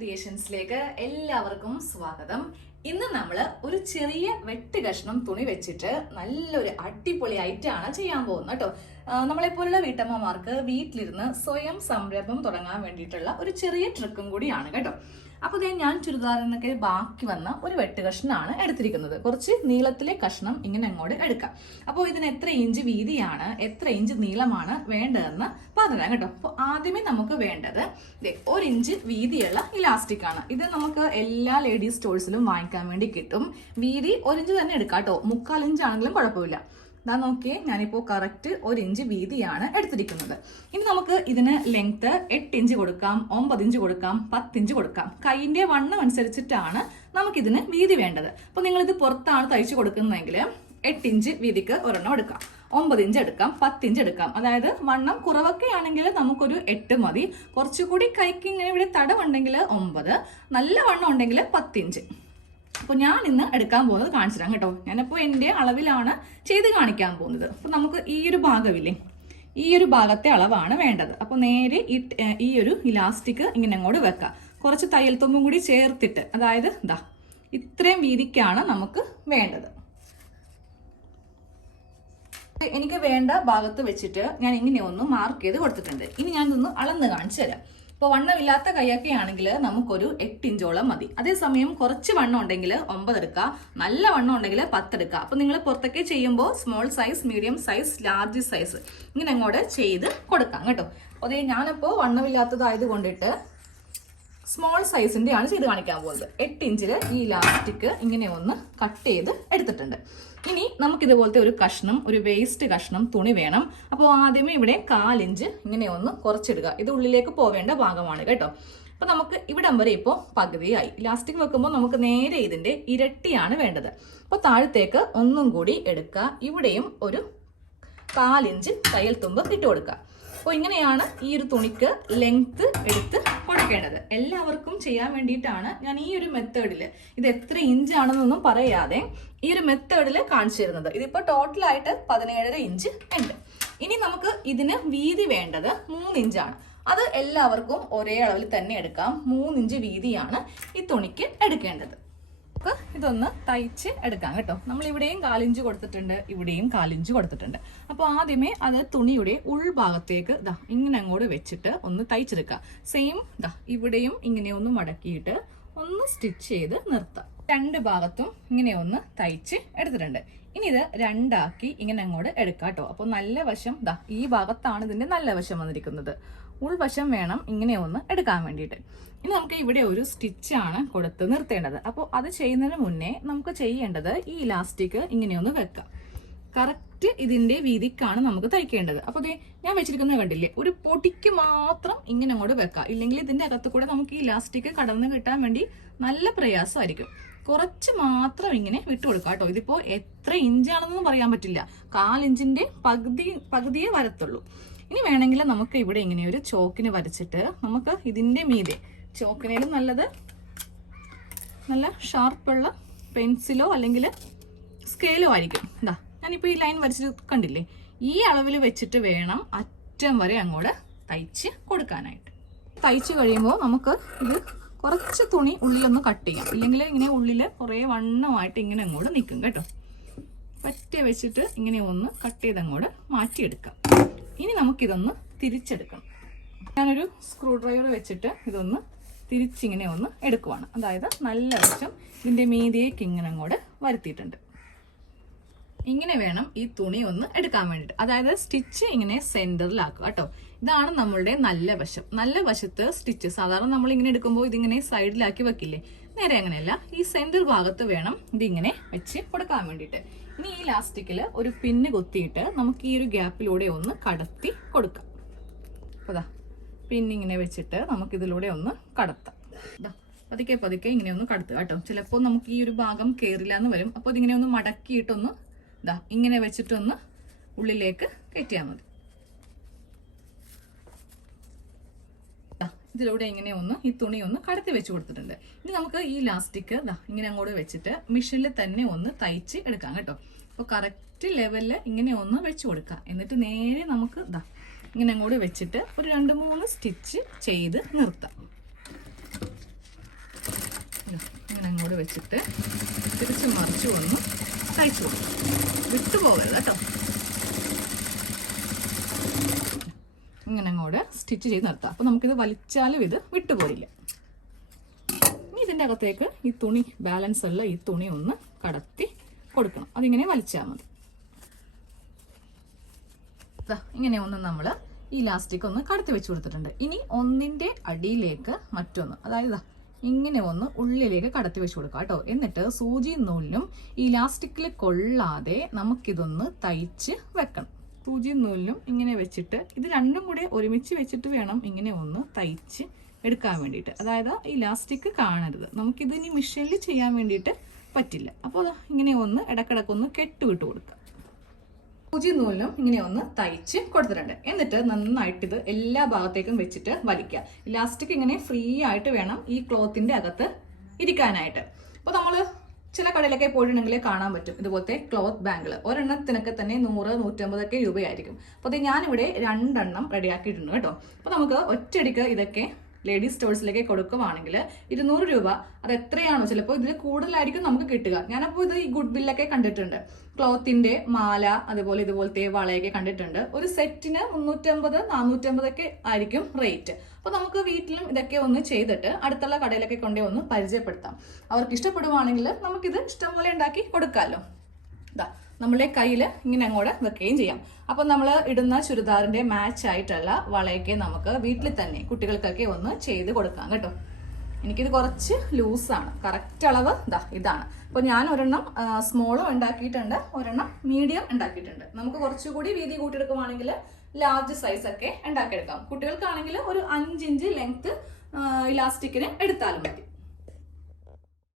ക്രിയേഷൻസിലേക്ക് എല്ലാവർക്കും സ്വാഗതം. ഇന്ന് നമ്മൾ ഒരു ചെറിയ വെട്ട് കഷ്ണം തുണി വെച്ചിട്ട് നല്ലൊരു അടിപൊളി ഐറ്റാണ് ചെയ്യാൻ പോകുന്നത് കേട്ടോ. നമ്മളെപ്പോലുള്ള വീട്ടമ്മമാർക്ക് വീട്ടിലിരുന്ന് സ്വയം സംരംഭം തുടങ്ങാൻ വേണ്ടിയിട്ടുള്ള ഒരു ചെറിയ ട്രിക്കും കൂടിയാണ് കേട്ടോ. അപ്പോൾ ഞാൻ ചുരിദാറിൽ നിന്നൊക്കെ ബാക്കി വന്ന ഒരു വെട്ട് കഷ്ണമാണ് എടുത്തിരിക്കുന്നത്. കുറച്ച് നീളത്തിലെ കഷ്ണം ഇങ്ങനെ അങ്ങോട്ട് എടുക്കാം. അപ്പോൾ ഇതിന് എത്ര ഇഞ്ച് വീതിയാണ്, എത്ര ഇഞ്ച് നീളമാണ് വേണ്ടതെന്ന് പറഞ്ഞുതരാം കേട്ടോ. അപ്പോൾ ആദ്യമേ നമുക്ക് വേണ്ടത് 1 ഇഞ്ച് വീതിയുള്ള ഇലാസ്റ്റിക് ആണ്. ഇത് നമുക്ക് എല്ലാ ലേഡീസ് സ്റ്റോഴ്സിലും വാങ്ങിക്കാൻ വേണ്ടി കിട്ടും. വീതി 1 ഇഞ്ച് തന്നെ എടുക്കാം കേട്ടോ. 3/4 ഇഞ്ച് ആണെങ്കിലും കുഴപ്പമില്ല. ഇതാ നോക്കിയേ, ഞാനിപ്പോൾ കറക്റ്റ് 1 ഇഞ്ച് വീതിയാണ് എടുത്തിരിക്കുന്നത്. ഇനി നമുക്ക് ഇതിന് ലെങ്ത് 8 ഇഞ്ച് കൊടുക്കാം, 9 ഇഞ്ച് കൊടുക്കാം, 10 ഇഞ്ച് കൊടുക്കാം. കൈയിന്റെ വണ്ണം അനുസരിച്ചിട്ടാണ് നമുക്കിതിന് വീതി വേണ്ടത്. അപ്പോൾ നിങ്ങളിത് പുറത്താണ് തയ്ച്ചു കൊടുക്കുന്നതെങ്കിൽ 8 ഇഞ്ച് വീതിക്ക് ഒരെണ്ണം എടുക്കാം, 9 ഇഞ്ച് എടുക്കാം, 10 ഇഞ്ച് എടുക്കാം. അതായത് വണ്ണം കുറവൊക്കെ ആണെങ്കിൽ നമുക്കൊരു 8 മതി. കുറച്ചുകൂടി കൈക്ക് ഇങ്ങനെ ഇവിടെ തടവുണ്ടെങ്കിൽ 9, നല്ല വണ്ണം ഉണ്ടെങ്കിൽ 10 ഇഞ്ച്. അപ്പോൾ ഞാൻ ഇന്ന് എടുക്കാൻ പോകുന്നത് കാണിച്ചു തരാം കേട്ടോ. ഞാനിപ്പോൾ എൻ്റെ അളവിലാണ് ചെയ്ത് കാണിക്കാൻ പോകുന്നത്. അപ്പോൾ നമുക്ക് ഈ ഒരു ഭാഗമില്ലേ, ഈ ഒരു ഭാഗത്തെ അളവാണ് വേണ്ടത്. അപ്പോൾ നേരെ ഈ ഒരു ഇലാസ്റ്റിക് ഇങ്ങനെ അങ്ങോട്ട് വെക്കാം. കുറച്ച് തയ്യൽ തുമ്പും കൂടി ചേർത്തിട്ട്, അതായത് ഇതാ ഇത്രയും വീതിക്കാണ് നമുക്ക് വേണ്ടത്. എനിക്ക് വേണ്ട ഭാഗത്ത് വെച്ചിട്ട് ഞാൻ ഇങ്ങനെ ഒന്ന് മാർക്ക് ചെയ്ത് കൊടുത്തിട്ടുണ്ട്. ഇനി ഞാൻ ഇതൊന്ന് അളന്ന് കാണിച്ചു തരാം. ഇപ്പോൾ വണ്ണമില്ലാത്ത കൈയൊക്കെ ആണെങ്കിൽ നമുക്കൊരു 8 ഇഞ്ചോളം മതി. അതേസമയം കുറച്ച് വണ്ണം ഉണ്ടെങ്കിൽ 9 എടുക്കുക, നല്ല വണ്ണം ഉണ്ടെങ്കിൽ 10 എടുക്കുക. അപ്പോൾ നിങ്ങൾ പുറത്തൊക്കെ ചെയ്യുമ്പോൾ small size, medium size, large size ഇങ്ങനെ അങ്ങോട്ട് ചെയ്ത് കൊടുക്കാം കേട്ടോ. അതേ ഞാനിപ്പോൾ വണ്ണമില്ലാത്തതായത് കൊണ്ടിട്ട് സ്മോൾ സൈസിൻ്റെ ആണ് ചെയ്ത് കാണിക്കാൻ പോകുന്നത്. 8 ഇഞ്ചിൽ ഈ ഇലാസ്റ്റിക് ഇങ്ങനെ ഒന്ന് കട്ട് ചെയ്ത് എടുത്തിട്ടുണ്ട്. ഇനി നമുക്കിതുപോലത്തെ ഒരു കഷ്ണം, ഒരു വേസ്റ്റ് കഷ്ണം തുണി വേണം. അപ്പോൾ ആദ്യമേ ഇവിടെ 1/4 ഇഞ്ച് ഇങ്ങനെ ഒന്ന് കുറച്ചിടുക. ഇത് ഉള്ളിലേക്ക് പോവേണ്ട ഭാഗമാണ് കേട്ടോ. അപ്പോൾ നമുക്ക് ഇവിടം വരെ ഇപ്പോൾ പകുതിയായി. ഇലാസ്റ്റിക് വെക്കുമ്പോൾ നമുക്ക് നേരെ ഇതിൻ്റെ ഇരട്ടിയാണ് വേണ്ടത്. അപ്പോൾ താഴത്തേക്ക് ഒന്നും കൂടി എടുക്കുക. ഇവിടെയും ഒരു 1/4 ഇഞ്ച് തയ്യൽ തുമ്പ് ഇട്ട് കൊടുക്കുക. അപ്പോൾ ഇങ്ങനെയാണ് ഈ ഒരു തുണിക്ക് ലെങ്ത് എടുത്ത് കൊടുക്കേണ്ടത്. എല്ലാവർക്കും ചെയ്യാൻ വേണ്ടിയിട്ടാണ് ഞാൻ ഈ ഒരു മെത്തേഡിൽ, ഇത് എത്ര ഇഞ്ചാണെന്നൊന്നും പറയാതെ ഈ ഒരു മെത്തേഡിൽ കാണിച്ചു തരുന്നത്. ഇതിപ്പോൾ ടോട്ടലായിട്ട് 17.5 ഇഞ്ച് ഉണ്ട്. ഇനി നമുക്ക് ഇതിന് വീതി വേണ്ടത് 3 ഇഞ്ചാണ്. അത് എല്ലാവർക്കും ഒരേ അളവിൽ തന്നെ എടുക്കാം. 3 ഇഞ്ച് വീതിയാണ് ഈ തുണിക്ക് എടുക്കേണ്ടത്. ഇതൊന്ന് തയ്ച്ച് എടുക്കാം കേട്ടോ. നമ്മൾ ഇവിടെയും 1/4 ഇഞ്ച് കൊടുത്തിട്ടുണ്ട്, ഇവിടെയും 1/4 ഇഞ്ച് കൊടുത്തിട്ടുണ്ട്. അപ്പോൾ ആദ്യമേ അത് തുണിയുടെ ഉൾഭാഗത്തേക്ക് ദാ ഇങ്ങനെ അങ്ങോട്ട് വെച്ചിട്ട് ഒന്ന് തയ്ച്ചെടുക്കുക. സെയിം ദാ ഇവിടെയും ഇങ്ങനെ ഒന്ന് മടക്കിയിട്ട് ഒന്ന് സ്റ്റിച്ച് ചെയ്ത് നിർത്താം. 2 ഭാഗത്തും ഇങ്ങനെ ഒന്ന് തയ്ച്ച് എടുത്തിട്ടുണ്ട്. ഇനി ഇത് 2 ആക്കി ഇങ്ങനെ അങ്ങോട്ട് എടുക്കാം കേട്ടോ. അപ്പോൾ നല്ല വശം ദാ ഈ ഭാഗത്താണ് ഇതിന്റെ നല്ല വശം വന്നിരിക്കുന്നത്. ഉൾവശം വേണം ഇങ്ങനെ ഒന്ന് എടുക്കാൻ വേണ്ടിയിട്ട്. ഇനി നമുക്ക് ഇവിടെ ഒരു സ്റ്റിച്ചാണ് കൊടുത്ത് നിർത്തേണ്ടത്. അപ്പോൾ അത് ചെയ്യുന്നതിന് മുന്നേ നമുക്ക് ചെയ്യേണ്ടത് ഈ ഇലാസ്റ്റിക് ഇങ്ങനെയൊന്ന് വെക്കാം. കറക്റ്റ് ഇതിന്റെ വീതിക്കാണ് നമുക്ക് തയ്ക്കേണ്ടത്. അപ്പോൾ ഞാൻ വെച്ചിരിക്കുന്നത് കണ്ടില്ലേ, ഒരു പൊടിക്ക് മാത്രം ഇങ്ങനെ അങ്ങോട്ട് വെക്കാം. ഇല്ലെങ്കിൽ ഇതിന്റെ അകത്ത് കൂടെ നമുക്ക് ഈ ഇലാസ്റ്റിക് കടന്ന് കിട്ടാൻ വേണ്ടി നല്ല പ്രയാസമായിരിക്കും. കുറച്ച് മാത്രം ഇങ്ങനെ വിട്ടു കൊടുക്കാം കേട്ടോ. ഇതിപ്പോ എത്ര ഇഞ്ചാണെന്നൊന്നും പറയാൻ പറ്റില്ല. 1/4 ഇഞ്ചിന്റെ പകുതിയേ വരത്തുള്ളൂ. ഇനി വേണമെങ്കിൽ നമുക്ക് ഇവിടെ ഇങ്ങനെ ഒരു ചോക്കിന് വരച്ചിട്ട് നമുക്ക് ഇതിന്റെ മീതെ, ചോക്കിനേലും നല്ലത് നല്ല ഷാർപ്പുള്ള പെൻസിലോ അല്ലെങ്കിൽ സ്കെയിലോ ആയിരിക്കും. എന്താ ഞാനിപ്പോൾ ഈ ലൈൻ വരച്ചിട്ട് കണ്ടില്ലേ, ഈ അളവിൽ വെച്ചിട്ട് വേണം അറ്റം വരെ അങ്ങോട്ട് തയ്ച്ച് കൊടുക്കാനായിട്ട്. തയ്ച്ച് കഴിയുമ്പോൾ നമുക്ക് ഇത് കുറച്ച് തുണി ഉള്ളിലൊന്ന് കട്ട് ചെയ്യാം. ഇല്ലെങ്കിൽ ഇങ്ങനെ ഉള്ളിൽ കുറേ വണ്ണമായിട്ട് ഇങ്ങനെ അങ്ങോട്ട് നിൽക്കും കേട്ടോ. പറ്റ വെച്ചിട്ട് ഇങ്ങനെ ഒന്ന് കട്ട് ചെയ്ത് അങ്ങോട്ട് മാറ്റിയെടുക്കാം. ഇനി നമുക്കിതൊന്ന് തിരിച്ചെടുക്കണം. ഞാനൊരു സ്ക്രൂ ഡ്രൈവർ വെച്ചിട്ട് ഇതൊന്ന് തിരിച്ചിങ്ങനെ ഒന്ന് എടുക്കുവാണ്. അതായത് നല്ല വശം ഇതിൻ്റെ മീതിയേക്ക് ഇങ്ങനെ അങ്ങോട്ട് വരുത്തിയിട്ടുണ്ട്. ഇങ്ങനെ വേണം ഈ തുണി ഒന്ന് എടുക്കാൻ വേണ്ടിയിട്ട്. അതായത് സ്റ്റിച്ച് ഇങ്ങനെ സെന്ററിലാക്കുക കേട്ടോ. ഇതാണ് നമ്മളുടെ നല്ല വശം. നല്ല വശത്ത് സ്റ്റിച്ച് സാധാരണ നമ്മൾ ഇങ്ങനെ എടുക്കുമ്പോൾ ഇതിങ്ങനെ സൈഡിലാക്കി വെക്കില്ലേ, നേരെ അങ്ങനെയല്ല. ഈ സെന്റർ ഭാഗത്ത് വേണം ഇതിങ്ങനെ വെച്ച് കൊടുക്കാൻ വേണ്ടിയിട്ട്. ഇനി ഈ ഇലാസ്റ്റിക്കിൽ ഒരു പിന്ന് കൊത്തിയിട്ട് നമുക്ക് ഈ ഒരു ഗ്യാപ്പിലൂടെ ഒന്ന് കടത്തി കൊടുക്കാം. അതാ പിന്നിങ്ങനെ വെച്ചിട്ട് നമുക്കിതിലൂടെ ഒന്ന് കടത്താം. പതുക്കെ പതുക്കെ ഇങ്ങനെ ഒന്ന് കടത്തുക കേട്ടോ. ചിലപ്പോൾ നമുക്ക് ഈ ഒരു ഭാഗം കയറില്ല എന്ന് വരും. അപ്പോൾ ഇതിങ്ങനെ ഒന്ന് മടക്കിയിട്ടൊന്ന് ഇതാ ഇങ്ങനെ വെച്ചിട്ടൊന്ന് ഉള്ളിലേക്ക് കയറ്റിയാൽ മതി. ഇതിലൂടെ ഇങ്ങനെ ഒന്ന് ഈ തുണി ഒന്ന് കടത്തി വെച്ച് കൊടുത്തിട്ടുണ്ട്. ഇനി നമുക്ക് ഈ ഇലാസ്റ്റിക് ഇങ്ങനെ അങ്ങോട്ട് വെച്ചിട്ട് മെഷീനിൽ തന്നെ ഒന്ന് തയ്ച്ച് എടുക്കാം കേട്ടോ. അപ്പോൾ കറക്റ്റ് ലെവലിൽ ഇങ്ങനെ ഒന്ന് വെച്ച് കൊടുക്കാം. എന്നിട്ട് നേരെ നമുക്ക് ഇങ്ങനെ അങ്ങോട്ട് വെച്ചിട്ട് ഒരു 2-3 സ്റ്റിച്ച് ചെയ്ത് നിർത്താം. അങ്ങോട്ട് വെച്ചിട്ട് തിരിച്ച് മറിച്ച് ഒന്ന് തയ്ച്ചു കൊടുക്കും. വിട്ടുപോകരുത് കേട്ടോ. ഇങ്ങനെ അങ്ങോട്ട് സ്റ്റിച്ച് ചെയ്ത് നിർത്താം. അപ്പോൾ നമുക്കിത് വലിച്ചാലും ഇത് വിട്ടുപോയില്ല. ഇനി ഇതിൻ്റെ അകത്തേക്ക് ഈ തുണി ബാലൻസ് ഉള്ള ഈ തുണി ഒന്ന് കടത്തി കൊടുക്കണം. അതിങ്ങനെ വലിച്ചാൽ മതി. ഇങ്ങനെ ഒന്ന് നമ്മൾ ഈ ഇലാസ്റ്റിക് ഒന്ന് കടത്തി വെച്ച് കൊടുത്തിട്ടുണ്ട്. ഇനി ഒന്നിൻ്റെ അടിയിലേക്ക് മറ്റൊന്ന്, അതായത് ഇങ്ങനെ ഒന്ന് ഉള്ളിലേക്ക് കടത്തി വെച്ച് കൊടുക്കാം കേട്ടോ. എന്നിട്ട് സൂചി നൂലിനും ഈ ഇലാസ്റ്റിക്കിൽ കൊള്ളാതെ നമുക്കിതൊന്ന് തയ്ച്ച് വെക്കണം. സൂചി നൂലിനും ഇങ്ങനെ വെച്ചിട്ട് ഇത് രണ്ടും കൂടെ ഒരുമിച്ച് വെച്ചിട്ട് വേണം ഇങ്ങനെ ഒന്ന് തയ്ച്ച് എടുക്കാൻ വേണ്ടിയിട്ട്. അതായത് ഈ ഇലാസ്റ്റിക് കാണരുത്. നമുക്കിത് ഇനി മെഷീനിൽ ചെയ്യാൻ വേണ്ടിയിട്ട് പറ്റില്ല. അപ്പോൾ ഇങ്ങനെ ഒന്ന് ഇടക്കിടക്കൊന്ന് കെട്ടുവിട്ട് കൊടുക്കുക. സൂചി നൂലിനും ഇങ്ങനെ ഒന്ന് തയ്ച്ച് കൊടുത്തിട്ടുണ്ട്. എന്നിട്ട് നന്നായിട്ട് ഇത് എല്ലാ ഭാഗത്തേക്കും വെച്ചിട്ട് വലിക്കുക. ഇലാസ്റ്റിക് ഇങ്ങനെ ഫ്രീ ആയിട്ട് വേണം ഈ ക്ലോത്തിന്റെ അകത്ത് ഇരിക്കാനായിട്ട്. അപ്പോൾ നമ്മൾ ചില കടയിലൊക്കെ പോയിട്ടുണ്ടെങ്കിൽ കാണാൻ പറ്റും ഇതുപോലത്തെ ക്ലോത്ത് ബാങ്കിൾ. ഒരെണ്ണത്തിനൊക്കെ തന്നെ 100-150 രൂപയായിരിക്കും. അപ്പോൾ അത് ഞാനിവിടെ 2 എണ്ണം റെഡിയാക്കിയിട്ടുണ്ട് കേട്ടോ. അപ്പോൾ നമുക്ക് ഒറ്റയടിക്ക് ഇതൊക്കെ ലേഡീസ് സ്റ്റോഴ്സിലേക്ക് കൊടുക്കുവാണെങ്കിൽ 200 രൂപ, അത് എത്രയാണോ, ചിലപ്പോൾ ഇതിൽ കൂടുതലായിരിക്കും നമുക്ക് കിട്ടുക. ഞാനപ്പോൾ ഇത് ഈ ഗുഡ് ബില്ലൊക്കെ കണ്ടിട്ടുണ്ട്. ക്ലോത്തിന്റെ മാല അതുപോലെ ഇതുപോലത്തെ വളയൊക്കെ കണ്ടിട്ടുണ്ട്. ഒരു സെറ്റിന് 350-450 ആയിരിക്കും റേറ്റ്. അപ്പോൾ നമുക്ക് വീട്ടിലും ഇതൊക്കെ ഒന്ന് ചെയ്തിട്ട് അടുത്തുള്ള കടയിലൊക്കെ കൊണ്ടേ ഒന്ന് പരിചയപ്പെടുത്താം. അവർക്ക് ഇഷ്ടപ്പെടുവാണെങ്കിൽ നമുക്കിത് ഇഷ്ടംപോലെ ഉണ്ടാക്കി കൊടുക്കാമല്ലോ. ഇതാ നമ്മളെ കയ്യിൽ ഇങ്ങനെ അങ്ങോട്ട് വെക്കുകയും ചെയ്യാം. അപ്പം നമ്മൾ ഇടുന്ന ചുരിദാറിന്റെ മാച്ച് ആയിട്ടുള്ള വളയൊക്കെ നമുക്ക് വീട്ടിൽ തന്നെ കുട്ടികൾക്കൊക്കെ ഒന്ന് ചെയ്ത് കൊടുക്കാം കേട്ടോ. എനിക്കിത് കുറച്ച് ലൂസാണ്. കറക്റ്റ് അളവ് ഇതാണ്. അപ്പോൾ ഞാൻ ഒരെണ്ണം സ്മോളും ഉണ്ടാക്കിയിട്ടുണ്ട്, ഒരെണ്ണം മീഡിയം ഉണ്ടാക്കിയിട്ടുണ്ട്. നമുക്ക് കുറച്ചുകൂടി വീതി കൂട്ടിയെടുക്കുവാണെങ്കിൽ ലാർജ് സൈസ് ഒക്കെ ഉണ്ടാക്കിയെടുക്കാം. കുട്ടികൾക്കാണെങ്കിൽ ഒരു 5 ഇഞ്ച് ലെങ്ത് ഇലാസ്റ്റിക്കിന് എടുത്താലും മതി.